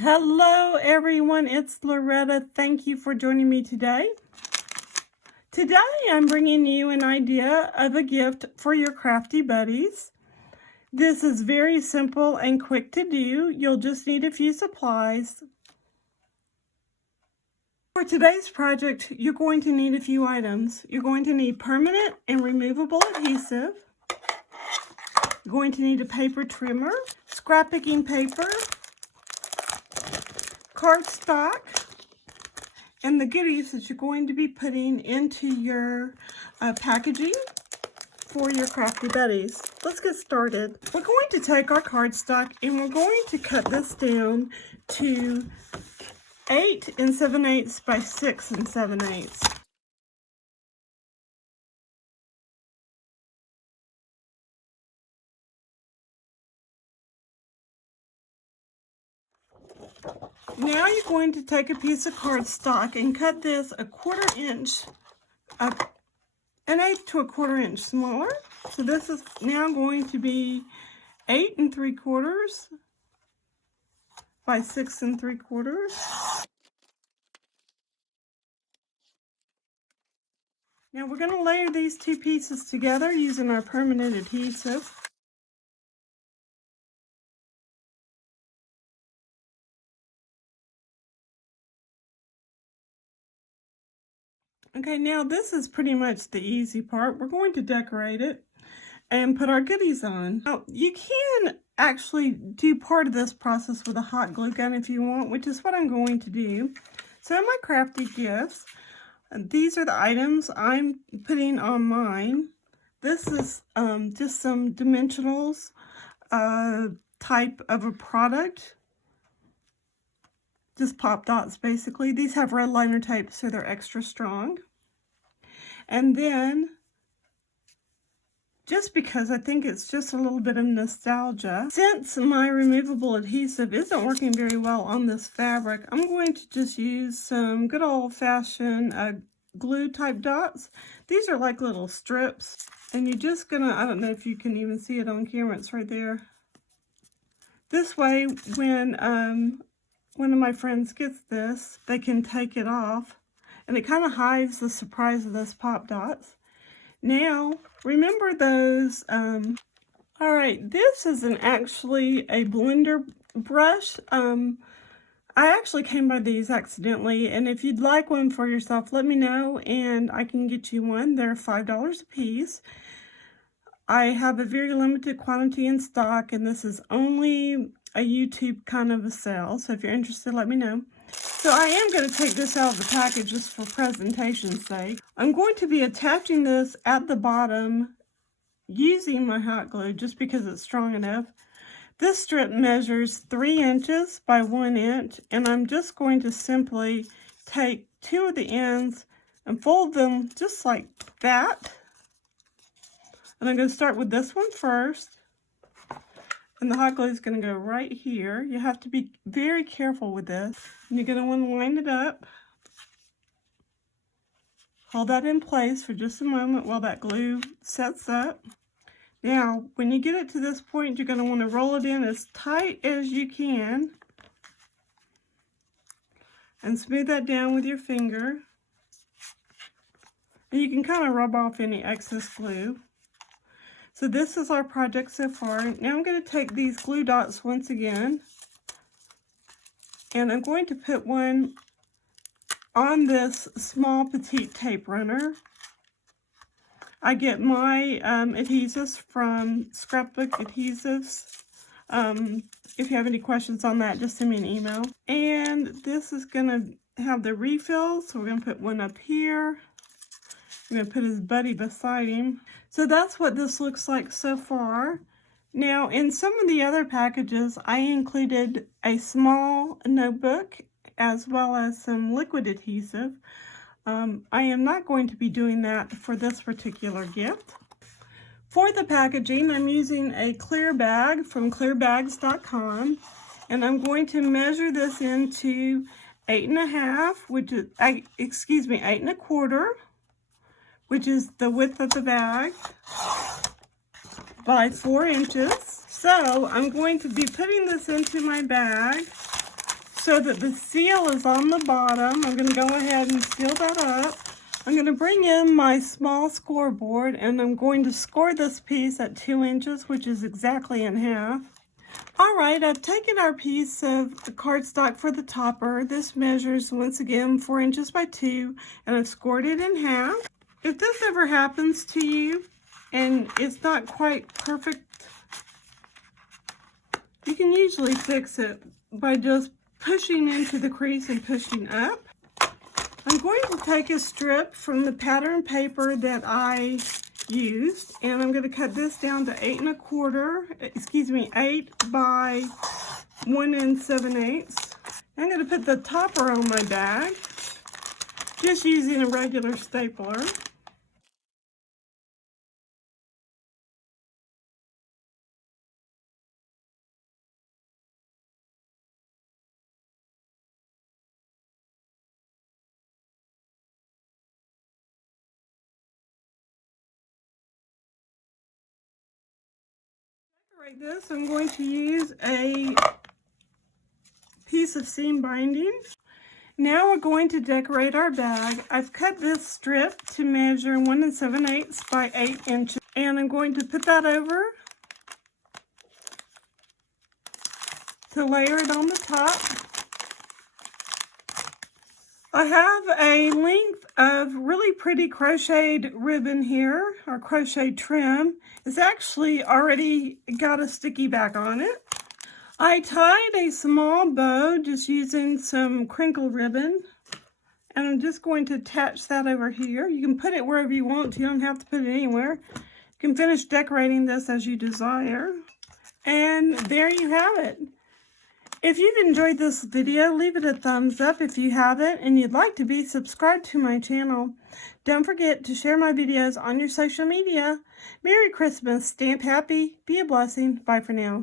Hello everyone, it's Loretta. Thank you for joining me today. Today I'm bringing you an idea of a gift for your crafty buddies. This is very simple and quick to do. You'll just need a few supplies. For today's project, you're going to need a few items. You're going to need permanent and removable adhesive. You're going to need a paper trimmer, scrap picking paper, cardstock, and the goodies that you're going to be putting into your packaging for your crafty buddies. Let's get started. We're going to take our cardstock and we're going to cut this down to 8 7/8 by 6 7/8. Now you're going to take a piece of cardstock and cut this a 1/4 inch, an 1/8 to a 1/4 inch smaller. So this is now going to be 8 3/4 by 6 3/4. Now we're going to layer these two pieces together using our permanent adhesive. Okay, now this is pretty much the easy part. We're going to decorate it and put our goodies on. Now, you can actually do part of this process with a hot glue gun if you want, which is what I'm going to do. So my crafty gifts, these are the items I'm putting on mine. This is just some dimensionals type of a product. Just pop dots, basically. These have red liner tape, so they're extra strong. And then, just because I think it's just a little bit of nostalgia, since my removable adhesive isn't working very well on this fabric, I'm going to just use some good old-fashioned glue type dots. These are like little strips, and you're just gonna, I don't know if you can even see it on camera, it's right there. This way, when one of my friends gets this, they can take it off, and it kind of hides the surprise of those pop dots. Now, remember those, all right, this isn't actually a blender brush. I actually came by these accidentally, and if you'd like one for yourself, let me know, and I can get you one. They're $5 a piece. I have a very limited quantity in stock, and this is only a YouTube kind of a sale, so if you're interested, let me know. So I am going to take this out of the package just for presentation's sake. I'm going to be attaching this at the bottom using my hot glue just because it's strong enough. This strip measures 3 inches by 1 inch, and I'm just going to simply take 2 of the ends and fold them just like that. And I'm going to start with this one first. And the hot glue is going to go right here. You have to be very careful with this. And you're going to want to line it up. Hold that in place for just a moment while that glue sets up. Now, when you get it to this point, you're going to want to roll it in as tight as you can. And smooth that down with your finger. And you can kind of rub off any excess glue. So this is our project so far. Now I'm going to take these glue dots once again, and I'm going to put one on this small petite tape runner. I get my adhesives from Scrapbook Adhesives. If you have any questions on that, just send me an email. And this is going to have the refills, so we're going to put one up here. I'm going to put his buddy beside him. So that's what this looks like so far. Now, in some of the other packages, I included a small notebook as well as some liquid adhesive. I am not going to be doing that for this particular gift. For the packaging, I'm using a clear bag from clearbags.com, and I'm going to measure this into 8 1/2, which is, 8 1/4. Which is the width of the bag, by 4 inches. So I'm going to be putting this into my bag so that the seal is on the bottom. I'm going to go ahead and seal that up. I'm going to bring in my small scoreboard, and I'm going to score this piece at 2 inches, which is exactly in half. All right, I've taken our piece of cardstock for the topper. This measures, once again, 4 inches by 2, and I've scored it in half. If this ever happens to you and it's not quite perfect, you can usually fix it by just pushing into the crease and pushing up. I'm going to take a strip from the pattern paper that I used, and I'm going to cut this down to 8 by 1 7/8. I'm going to put the topper on my bag, just using a regular stapler. Decorate this, I'm going to use a piece of seam binding. Now we're going to decorate our bag. I've cut this strip to measure 1 7/8 by 8 inches, and I'm going to put that over to layer it on the top. I have a length of really pretty crocheted ribbon here, or crochet trim. It's actually already got a sticky back on it. I tied a small bow just using some crinkle ribbon, and I'm just going to attach that over here. You can put it wherever you want to. You don't have to put it anywhere. You can finish decorating this as you desire. And there you have it. If you've enjoyed this video, leave it a thumbs up if you haven't and you'd like to be subscribed to my channel. Don't forget to share my videos on your social media. Merry Christmas, stamp happy, be a blessing. Bye for now.